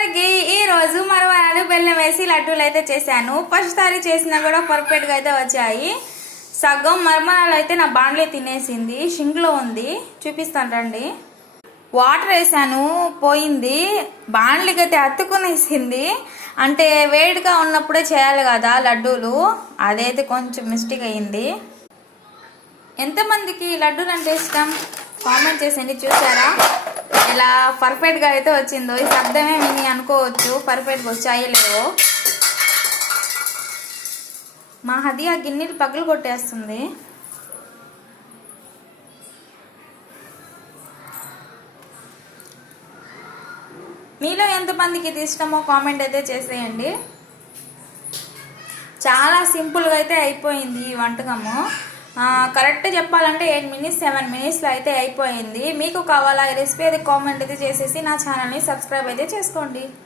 అందరికి ఈ రోజు మరవనాలు బెల్లం వేసి లడ్డూలు అయితే చేశాను. ఫస్ట్ సారి చేసినా కూడా పర్ఫెక్ట్ గా అయితే వచ్చాయి. సగం మరమనాలు అయితే నా బాండ్లే తినేసింది, షింక్ లో ఉంది, చూపిస్తాను రండి. వాటర్ వేసాను, పోయింది, బాండ్లకి అయితే అతుకునేసింది. అంటే వేడిగా ఉన్నప్పుడే చేయాలి కదా లడ్డూలు, అదైతే కొంచెం మిస్టేక్ అయ్యింది. ఎంతమందికి లడ్డూలు అంటే ఇష్టం కామెంట్ చేసేయండి. చూసారా ఇలా పర్ఫెక్ట్గా అయితే వచ్చిందో, ఈ శబ్దమే విని అనుకోవచ్చు పర్ఫెక్ట్గా వచ్చాయో లేవో. మా హది ఆ గిన్నెలు పగలు కొట్టేస్తుంది. మీలో ఎంతమందికి ఇది ఇష్టమో కామెంట్ అయితే చేసేయండి. చాలా సింపుల్గా అయితే అయిపోయింది ఈ వంటకము. కరెక్ట్ చెప్పాలంటే 8 minutes 7 minutesలో అయితే అయిపోయింది. మీకు కావాలా ఈ రెసిపీ అయితే కామెంట్ అయితే చేసేసి నా ఛానల్ని సబ్స్క్రైబ్ అయితే చేసుకోండి.